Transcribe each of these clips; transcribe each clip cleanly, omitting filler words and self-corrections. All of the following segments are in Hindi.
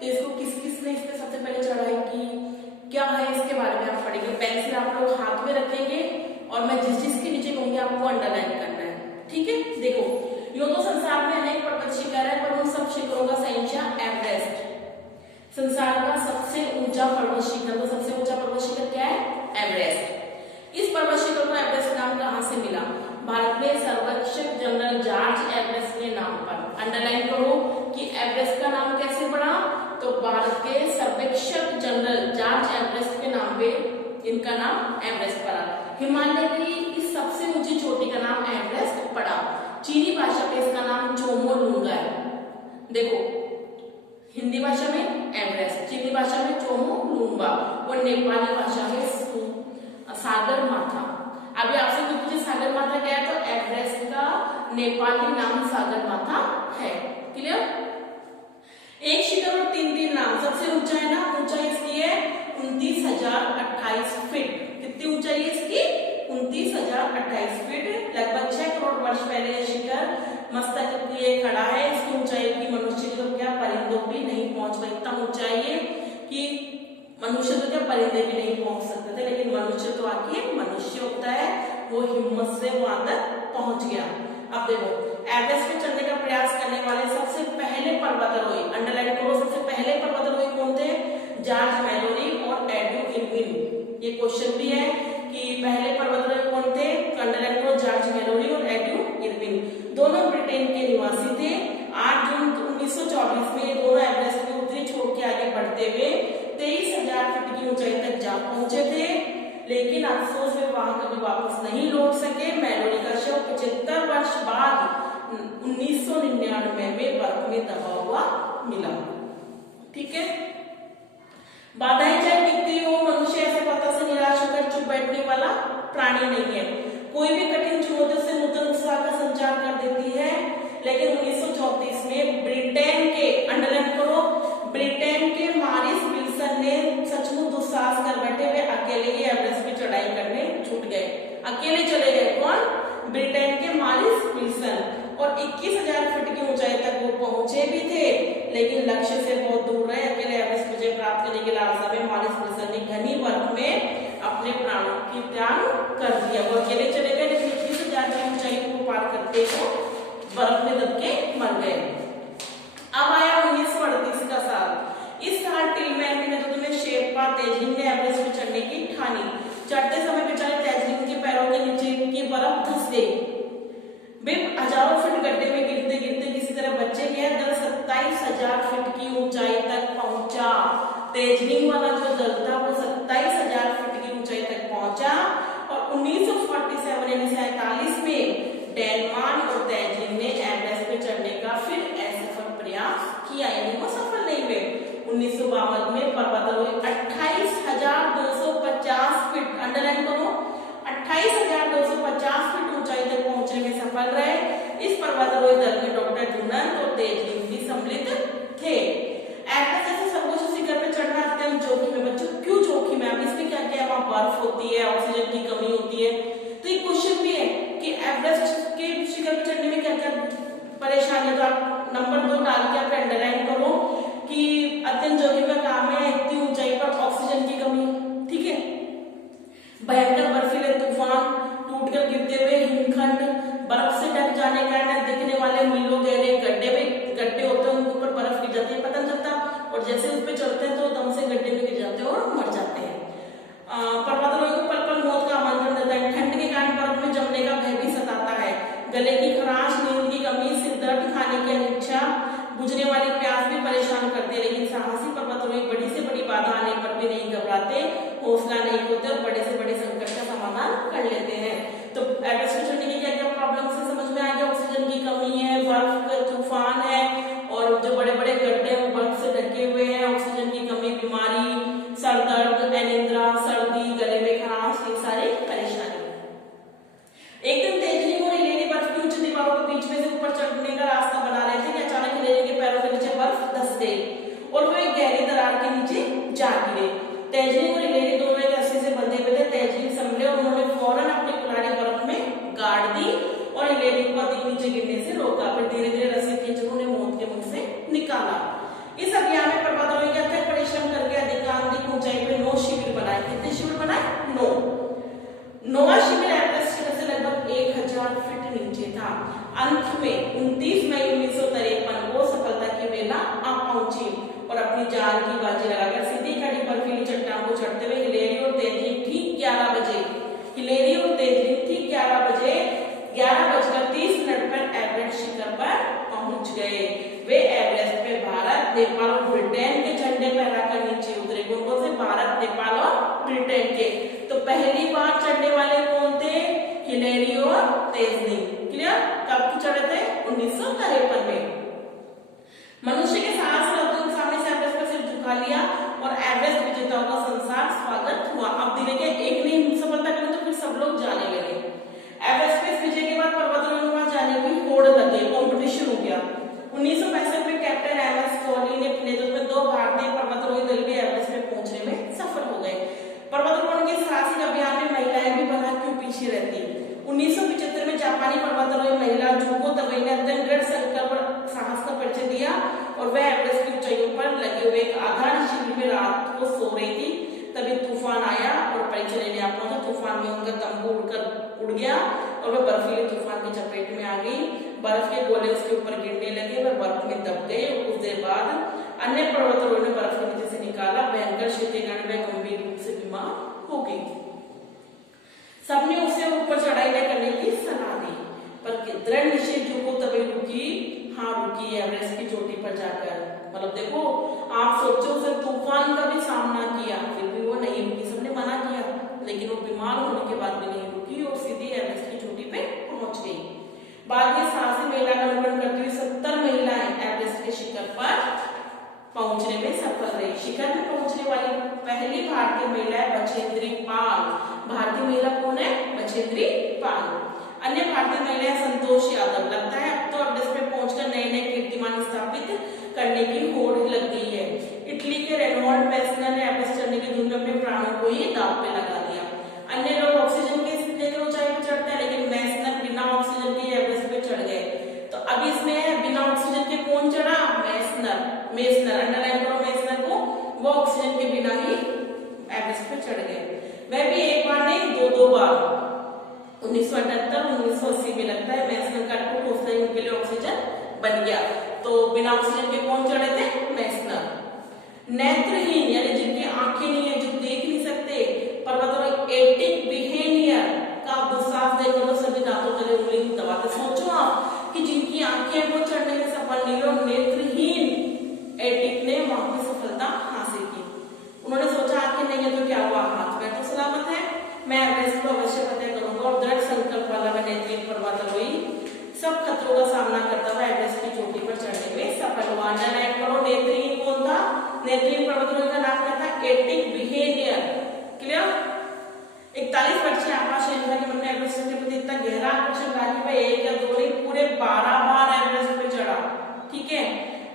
तो इसको किस किस ने इस पे सबसे पहले चढ़ाई की, क्या है इसके बारे में आप पढ़ेंगे। पेंसिल आप लोग हाथ में रखेंगे और मैं जिस जिसके नीचे कहूंगी आपको अंडरलाइन करना है, ठीक है। देखो, यूं तो संसार में अनेक पर्वत शिखर है, पर उन सब शिखरों का संख्या एवरेस्ट, संसार का सबसे ऊंचा पर्वत शिखर, तो सबसे ऊंचा पर्वत शिखर क्या है, एवरेस्ट। इस पर्वत शिखर को एवरेस्ट नाम कहां से मिला, भारत में सर्वेक्षक जनरल जॉर्ज एवरेस्ट के नाम पर। अंडरलाइन करो कि एवरेस्ट का नाम कैसे पड़ा, तो भारत के सर्वेक्षक जनरल जॉर्ज एवरेस्ट के नाम पे इनका नाम एवरेस्ट पड़ा। हिमालय की इस सबसे ऊंची चोटी का नाम एवरेस्ट पड़ा। चीनी भाषा में इसका नाम चोमोलुंगा है। देखो, हिंदी भाषा में एवरेस्ट, चीनी भाषा में चोमोलुंगा और नेपाली भाषा में सागर माथा। अभी आपसे कोई पूछे सागर माथा क्या है, तो एवरेस्ट का नेपाली नाम सागर माथा है। क्लियर। एक शिखर और तीन नाम। सबसे ऊंचा है ना, ऊंचाई इसकी है 29,028 फीट। कितनी ऊंचाई है इसकी, 29,028 फीट। लगभग 6 करोड़ वर्ष पहले यह शिखर मस्तक लिए खड़ा है। इसकी ऊंचाई की मनुष्य को क्या परिंदों भी नहीं पहुंच पाए। इतना ऊंचाई है कि मनुष्य तो क्या परिंदे भी नहीं पहुंच सकते थे, लेकिन मनुष्य तो आके मनुष्य होता है, वो हिम्मत से वहां तक पहुंच गया। अब देखो, एवरेस्ट पे चढ़ने का प्रयास करने वाले सबसे पहले पर्वतारोही, अंडरलाइन करो, सबसे पहले पर्वतारोही कौन थे, जॉर्ज मैलोरी और एड्रू इरविन। ये क्वेश्चन भी है कि पहले पर्वतारोही कौन थे, अंडरलाइन करो, जॉर्ज मैलोरी और एड्रू इरविन। दोनों ब्रिटेन के निवासी थे। 8 जून 1924 में ये दोनों एवरेस्ट की ऊंचाई छोड़ के आगे बढ़ते हुए 23,000 फीट की ऊंचाई तक जा पहुंचे थे, लेकिन अफसोस वे वहां कभी वापस नहीं लौट सके। मैलोरी का शव 75 वर्ष बाद 1999 में बर्फ में दबा हुआ मिला। ठीक है। बाधाएं चाहे कितनी हो, मनुष्य ऐसे पता से निराश होकर चुप बैठने वाला प्राणी नहीं है। कोई भी कठिन चुनौती से नूतन उत्साह का संचार कर देती है। लेकिन 1934 में ब्रिटेन के, अंडरलाइन करो, ब्रिटेन के मॉरिस विल्सन ने सचमुच दुस्साहस कर बैठे हुए अकेले ही एवरेस्ट की चढ़ाई करने छूट गए। अकेले चले गए। कौन, ब्रिटेन के मॉरिस विल्सन। और 21,000 फीट की ऊंचाई तक वो पहुंचे भी थे, लेकिन लक्ष्य से बहुत दूर रहे। अकेले एवरेस्ट विजय प्राप्त करने के लालसा में मॉरिस विल्सन ने घनी बर्फ में अपने प्राणों की त्याग कर दिया। वो अकेले चले गए, लेकिन 21,000 की ऊंचाई को पार करते हो बर्फ में दब के मर गए। अब आया 1938 का साल। इस साल टिलमैन के नेतृत्व में शेरपा तेजरिंग ने एवरेस्ट पर चढ़ने की ठानी। चढ़ते समय बेचारे तेजरिंग के पैरों के नीचे की बर्फ धंस गई। वे हजारों फीट गड्ढे में गिरते गिरते किसी तरह बचे गए। दल 27,000 फीट की ऊंचाई तक पहुंचा। तेजरिंग वाला जो दल था वो 27,000 फीट की ऊंचाई तक पहुंचा। और 1947 यानी 47 में डेलमान और तेजरिंग ने एवरेस्ट पे चढ़ने का फिर असफल प्रयास किया, यानी वो सफल नहीं हुए। 1952 में पर्वतारोही 28,250 फीट, अंडरलाइन करो, 28,250 फीट ऊंचाई तक पहुंचने में सफल रहे। इस पर्वतारोही दल में डॉक्टर जुनन और तेजरिंग भी सम्मिलित थे। एवरेस्ट जैसे सर्वोच्च शिखर पर चढ़ना अत्यंत जोखिम है। बच्चों, क्यों जोखिम है? अब इसमें क्या क्या है, वहां बर्फ होती है, ऑक्सीजन की कमी होती है। तो ये क्वेश्चन भी है कि एवरेस्ट के शिखर पर चढ़ने में क्या क्या परेशानी है। तो आप नंबर 2 डाल के आप अंडरलाइन करो कि अत्यंत जोखिम का काम है, इतनी ऊंचाई पर ऑक्सीजन की कमी। ठीक है। भयंकर बर्फीले तूफान, टूटकर गिरते हुए हिमखंड, बर्फ से ढक जाने के कारण दिखने वाले मीलों गहरे गड्ढे होते हैं, उनके ऊपर बर्फ गिर जाती है, पता नहीं चलता। और जैसे उस पर चलते हैं तो दम से गड्ढे में गिर जाते हैं और मर जाते हैं। पर्वतारोही को पल पल मौत का आमंत्रण देता है। ठंड के कारण बर्फ में जमने का भय भी सताता है। गले की खराश, नींद की कमी, सिर दर्द, खाने की अनिच्छा, बुझने वाली प्यास भी परेशान करते हैं। लेकिन साहसी पर्वतारोही बड़ी से बड़ी बाधा आने पर भी नहीं घबराते, हौसला नहीं खोते और बड़े से बड़े संकट का समाधान कर लेते हैं। तो एवरेस्ट पे चढ़ने की क्या क्या प्रॉब्लम से समझ में आ गया। ऑक्सीजन की कमी है, बर्फ का तूफान है, और जो बड़े बड़े गड्ढे हैं वो बर्फ से ढके हुए हैं, ऑक्सीजन की कमी, बीमारी, सर दर्द, अनिद्रा, सर्दी, गले में खराश, ये सारी परेशानी। एक दिन तेजरिंग और हिलेरी बर्फ की ऊंची दीवारों के बीच में से ऊपर चढ़ने का रास्ता बना रहे थे कि अचानक हिलेरी के पैरों के नीचे बर्फ धंस गई और वो एक गहरी दरार के नीचे जा गिरे। तेजरिंग और हिलेरी दोनों एक रस्सी से बंधे हुए थे। तेजरिंग संभले और उन्होंने फौरन अपनी कुल्हाड़ी बर्फ में गाड़ दी और हिलेरी और अपनी जान की बाजी लगाकर सीधी खड़ी बर्फीली चट्टान को चढ़ते हुए हिलेरी और तेजरी ठीक 11 बजे, हिलेरी और तेजरी ठीक 11 बजे 11:30 पर एवरेस्ट शिखर पर पहुंच गए। वे एवरेस्ट पे भारत, नेपाल और ब्रिटेन के झंडे फहराकर नीचे उतरे। कौन से? भारत, नेपाल और ब्रिटेन के। तो पहली बार चढ़ने वाले कौन थे? हिलेरी और तेजरी। क्लियर? कब चढ़े थे? 1953 में। मनुष्य के साहस ने के सामने से एवरेस्ट पर सिर झुका लिया और एवरेस्ट विजेताओं का संसार स्वागत हुआ। अब धीरे के एक ने सफलता करी तो फिर सब लोग जाने लगे। एवरेस्ट पे विजय के बाद पर्वतारोहण वहां जाने की होड़ लग गई, कंपटीशन हो गया। 1965 में कैप्टन एमएस टोनी ने नेतृत्व में 2 भारतीय पर्वतारोही दल भी एवरेस्ट पे पहुंचने में सफल हो गए। पर्वतारोहण के साहसिक अभियान में महिलाएं भी भला क्यों पीछे रहती? 1975 में जापानी पर्वतारोही महिला जुको तबई ने अपने दृढ़ संकल्प और साहस का परिचय दिया और वह एवरेस्ट की ऊंचाइयों पर लगे हुए एक आधार शिविर में रात को सो रही थी। तभी तूफान आया और परीक्षा लेने आ पहुंचा। तूफान में उनका तंबू उड़ गया और वह बर्फीले तूफान की चपेट में आ गई। बर्फ के गोले उसके ऊपर गिरने लगे, वह बर्फ में दब गए। कुछ देर बाद अन्य पर्वतारोही ने बर्फ के नीचे से निकाला। भयंकर शीतलहर में गंभीर रूप से बीमार हो गई। सबने उसे ऊपर चढ़ाई न करने की सलाह दी, पर दृढ़ निश्चय जुको तबई रुकी। हाँ रुकी एवरेस्ट की चोटी पर जाकर। मतलब देखो, आप सोचो, उसे तूफान का भी सामना किया फिर भी वो नहीं रुकी। सबने मना किया लेकिन वो बीमार होने के बाद भी नहीं रुकी और सीधी एवरेस्ट की चोटी पे पहुंच गई। बाद में साहसी महिला का अनुकरण करती हुई 70 महिलाएं एवरेस्ट के शिखर पर पहुंचने में सफल रही। शिखर में पहुंचने वाली पहली भारतीय महिला है बछेंद्री पाल। भारतीय महिला कौन है? बछेंद्री पाल। अन्य भारतीय महिला संतोष यादव। लगता है अब तो एवरेस्ट पे पहुंचकर नए नए कीर्तिमान स्थापित करने की होड़ लग गई है। इटली के रेनॉल्ड मेसनर ने एवरेस्ट चढ़ने की धुन में अपने प्राणों को ही दांव पे लगा दिया। अन्य लोग ऑक्सीजन के लेकर ऊंचाई पर चढ़ते हैं, लेकिन मेसनर बिना ऑक्सीजन के एवरेस्ट पे चढ़ गए। तो अब इसमें बिना ऑक्सीजन के कौन चढ़ा? मेसनर। अंडरलाइन करो मेसनर को। वो ऑक्सीजन के बिना ही एवरेस्ट पे चढ़ गए। वह भी एक बार नहीं, 2 बार। 1978 1980 में लगता है मेसनर का हौसला उनके लिए ऑक्सीजन बन गया। तो बिना ऑक्सीजन के कौन चढ़े थे? मेसनर। नेत्रहीन यानी जिनकी आंखें नहीं है, जो देख नहीं सकते, पर्वतारोही एटिक बिहेवियर का दुस्साहस देखकर तो सभी दांतों तले उंगली दबाते। सोचो आप कि जिनकी आंखें वो चढ़ने में सफल नहीं हुए, नेत्रहीन एटिक ने वहां की सफलता हासिल की। उन्होंने सोचा आंखें नहीं है तो क्या हुआ, हाथ में तो सलामत है, मैं एवरेस्ट को अवश्य फतेह करूंगा। और दृढ़ संकल्प वाला वह नेत्रहीन पर्वतारोही सब खतरों का सामना करता हुआ एवरेस्ट की चोटी पर चढ़ने में सफल हुआ। अंडरलाइन करो, नेत्रहीन कौन था? नेत्रहीन पर्वतारोही का नाम क्या था? Attic behaviour. क्लियर? 41 वर्षीय आकाश श्रीधर के मन में एवरेस्ट के प्रति इतना गहरा आकर्षण रहा कि वह 1 या 2 नहीं पूरे 12 बार एवरेस्ट पे चढ़ा। ठीक है?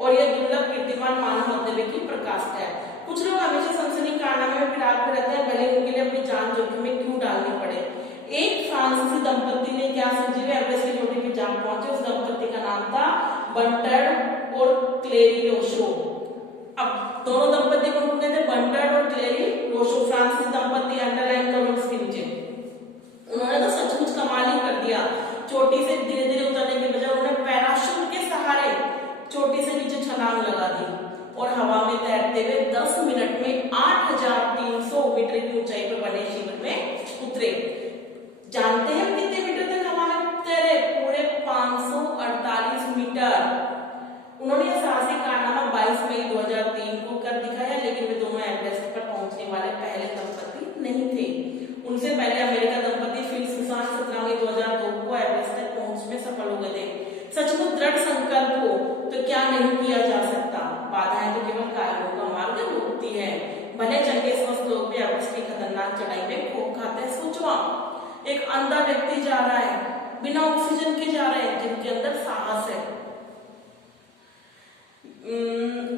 और यह दुर्लभ कीर्तिमान मानव हौसले की प्रकाशित है। कुछ लोग हमेशा सनसनी कारनामे में फिराक में रहते हैं, भले उनके लिए अपनी जान जोखिम में क्यों डालनी पड़े। एक फ्रांसीसी दंपति ने क्या संजीव एवरेस्ट की चोटी पे जा पहुंचे। उस दंपति का नाम था बर्टर्ड और क्लेरी रोशो। अब दोनों दंपति को कहते हैं बर्टर्ड और क्लेरी रोशो, फ्रांसीसी दंपति। अंडरलाइन करो इसके नीचे। उन्होंने तो सचमुच कमाल ही कर दिया। चोटी से धीरे धीरे उतरने के बजाय उन्होंने पैराशूट के सहारे चोटी से नीचे छलांग लगा दी और हवा में तैरते हुए 10 मिनट में 8300 मीटर की ऊंचाई पर बने शिविर में उतरे। जानते हैं कितने मीटर तक हवा में तैरे? पूरे 548 मीटर। उन्होंने साहसिक कारनामा 22 मई 2003 को कर दिखाया, लेकिन वे दोनों एवरेस्ट पर पहुंचने वाले पहले दंपति नहीं थे। उनसे पहले अमेरिका दंपति फिल सुसान 17 मई 2002 को एवरेस्ट तक पहुंच में सफल हो गए थे। सचमुच दृढ़ संकल्प हो तो क्या नहीं किया जा सकता। बाधाएं तो केवल कायरों का मार्ग रोकती है। भले चंगे स्वस्थ लोग भी एवरेस्ट की खतरनाक चढ़ाई में खो खाते हैं। सोचो आप, एक अंधा व्यक्ति जा रहा है, बिना ऑक्सीजन के जा रहा है, जिनके अंदर साहस है।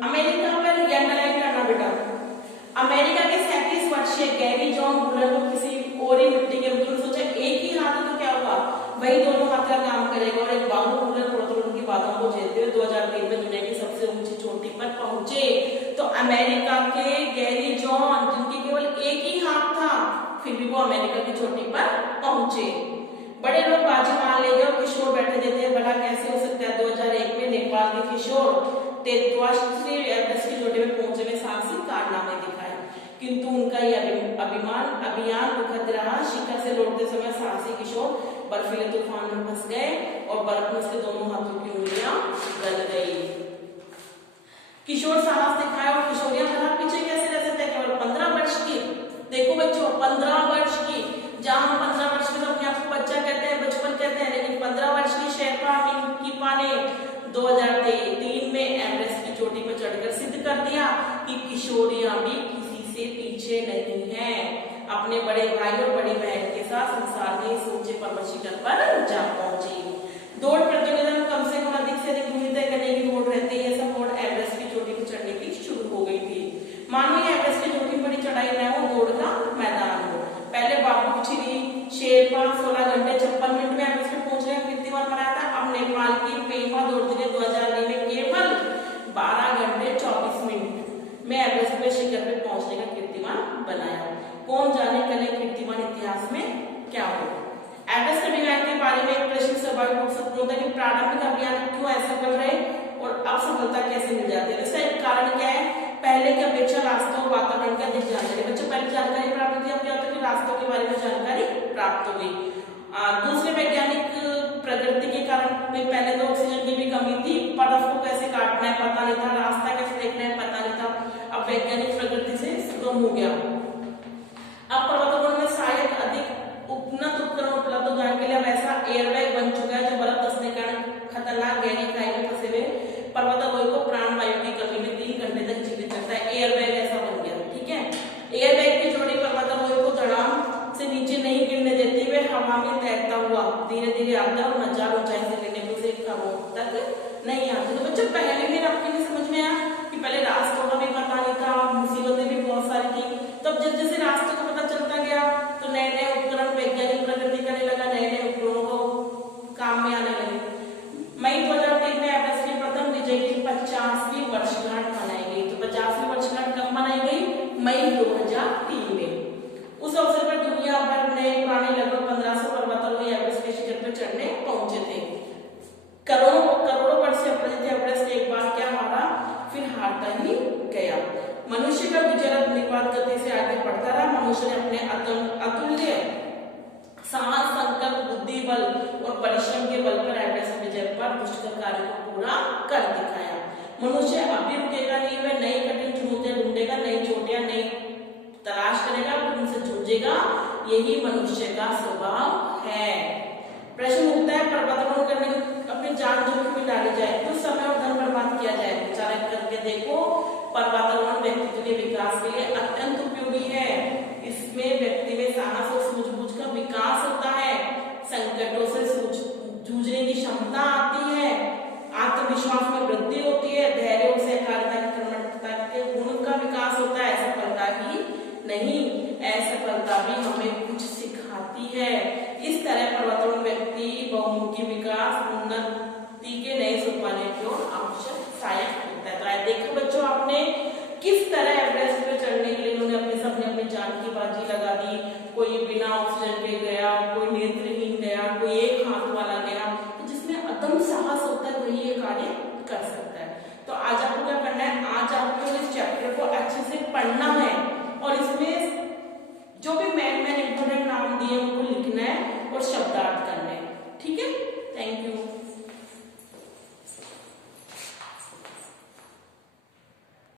अमेरिका पर अंडरलाइन करना बेटा। अमेरिका के 37 वर्षीय गैरी जॉन बुलर को किसी और ही मिट्टी के मुद्दे में सोचा एक ही हाथ तो क्या हुआ, वही दोनों हाथ का काम करेगा। और एक बाबू बुलर पर्वतारोहण की बातों को झेलते हुए 2003 में दुनिया की सबसे ऊंची चोटी पर पहुंचे। तो अमेरिका के गैरी जॉन, जिनकी केवल एक ही हाथ था, फिर भी वो अमेरिका की चोटी पर पहुंचे। बड़े लोग बाजी मान लेंगे और किशोर बैठे देते हैं, भला कैसे हो सकता है। 2001 में नेपाल के किशोर 33 एवरेस्ट की चोटी में पहुंचे में साहसिक कारनामे दिखाए, किंतु उनका यह अभियान दुखद रहा। शिखर से लौटते समय साहसी किशोर बर्फीले तूफान में फंस गए और बर्फ में उसके दोनों हाथों की उंगलियां गल गई। किशोर साहस दिखाया और किशोरियां तरह पीछे कैसे रह सकते हैं, केवल 15 वर्ष की। देखो बच्चों 15 वर्ष की, जहां हम 15 वर्ष के तो अपने आप को बच्चा कहते हैं, बचपन कहते हैं, लेकिन 15 वर्ष की शेरपा मिंकीपा ने 2003 में एवरेस्ट की चोटी पर चढ़कर सिद्ध कर दिया कि किशोरियां भी किसी से पीछे नहीं हैं। अपने बड़े भाई और बड़ी बहन के साथ संसार में इस ऊंचे पर्वत शिखर पर जा पहुंची। दौड़ प्रतियोगिता में कम से कम अधिक से अधिक दूरी तय करने की होड़ रहती है। यह सब होड़ एवरेस्ट की चोटी पर चढ़ने की शुरू हो गई थी। मानिए एवरेस्ट की चोटी बड़ी चढ़ाई न हो, दौड़ का मैदान हो। पहले बाबू चिरी शेरपा 16 घंटे 56 मिनट में एवरेस्ट पर पहुंचने का कीर्तिमान बनाया था। अब नेपाल की पेमा दौड़ती ने 2009 में केवल 12 घंटे 24 मिनट में एवरेस्ट पे शिखर पे पहुंचने का कीर्तिमान बनाया। कौन जाने कल कीर्तिमान इतिहास में क्या हो। एवरेस्ट अभियान के बारे में एक प्रश्न स्वाभाविक रूप से होता है कि प्रारंभिक अभियान क्यों असफल रहे और अब सफलता कैसे मिल जाती है। इसका एक कारण क्या है, पहले की अपेक्षा रास्तों और वातावरण की अधिक जानकारी। बच्चों पहले जानकारी प्राप्त हुई, अब क्या होता है कि रास्तों के बारे में जानकारी प्राप्त हो गई। दूसरे वैज्ञानिक प्रगति के कारण में पहले तो ऑक्सीजन की भी कमी थी, बर्फ को कैसे काटना है पता नहीं था, रास्ता कैसे देखना है पता नहीं था। अब वैज्ञानिक प्रगति से सुगम हो गया। अब पर्वतारोहण में शायद अधिक उन्नत उपकरण उपलब्ध हो जाने के लिए वैसा एयरबैग बन चुका है जो बर्फ धंसने के कारण खतरनाक गहरी खाई में फंसे हुए पर्वतारोही को प्राणवायु की कमी में 3 घंटे तक जीवित रखता है। एयरबैग ऐसा बन गया, ठीक है। एयरबैग की जोड़ी पर्वतारोही को ढलान से नीचे नहीं गिरने देती, वे हवा में तैरता हुआ धीरे धीरे आता और मजार ऊंचाई से गिरने को से तक नहीं आती। तो बच्चों पहले मेरे आपके लिए समझ में आया कि पहले रास्तों का भी पता नहीं था, मुसीबतें भी बहुत सारी थी। तब जैसे रास्तों का पता चलता गया तो नए नए उपकरण वैज्ञानिक प्रगति करने लगा, नए नए उपकरणों को काम में आने लगे। मई 2003 में एवरेस्ट की प्रथम विजय की 50वीं वर्षगांठ मनाई गई। तो 50वीं वर्षगांठ कब मनाई गई, मई 2003 में। उस अवसर पर दुनिया भर नए पुराने लगभग 1500 पर्वतारोही एवरेस्ट के शिखर पर चढ़ने पहुंचे थे। करोड़ों वर्ष से अपराजित एवरेस्ट एक बार क्या हारा, फिर हारता ही गया। मनुष्य का विचरण निर्वात गति से आगे बढ़ता रहा। मनुष्य ने अपने अतुल्य साहस, संकल्प, बुद्धि बल और परिश्रम के बल पर एवरेस्ट विजय पर दुष्कर कार्य को पूरा कर दिखाया। मनुष्य अब भी रुकेगा नहीं, वह नई कठिन चुनौतियां ढूंढेगा, नई चोटियां नई तलाश करेगा, उनसे जूझेगा। यही मनुष्य का स्वभाव है। प्रश्न उठता है पर्वतारोहण करने के अपनी जान जोखिम में डाली जाए, कुछ समय और धन बर्बाद किया जाए, विचार करके देखो। पर्वतारोहण व्यक्ति के विकास के लिए अत्यंत उपयोगी है। इसमें व्यक्ति में साहस और सूझबूझ का विकास होता है, संकटों से जूझने की क्षमता आती है, आत्मविश्वास में वृद्धि होती है, धैर्य और सहकारिता की कर्मठता के गुण का विकास होता है। असफलता ही नहीं, असफलता भी हमें कुछ सिखाती है। इस तरह पर्वतारोहण व्यक्ति बहुमुखी विकास, उन्नति के नए सोपाने की ओर आवश्यक सहायक होता है। तो आइए देखो बच्चों, आपने किस तरह एवरेस्ट पे चढ़ने के लिए उन्होंने अपनी जान की बाजी लगा दी। कोई बिना ऑक्सीजन के गया, कोई नेत्रहीन गया, कोई एक हाथ वाला गया। तो जिसमें अदम्य साहस होता है वही ये कार्य कर सकता है। तो आज आपको क्या करना है, आज आपको इस चैप्टर को अच्छे से पढ़ना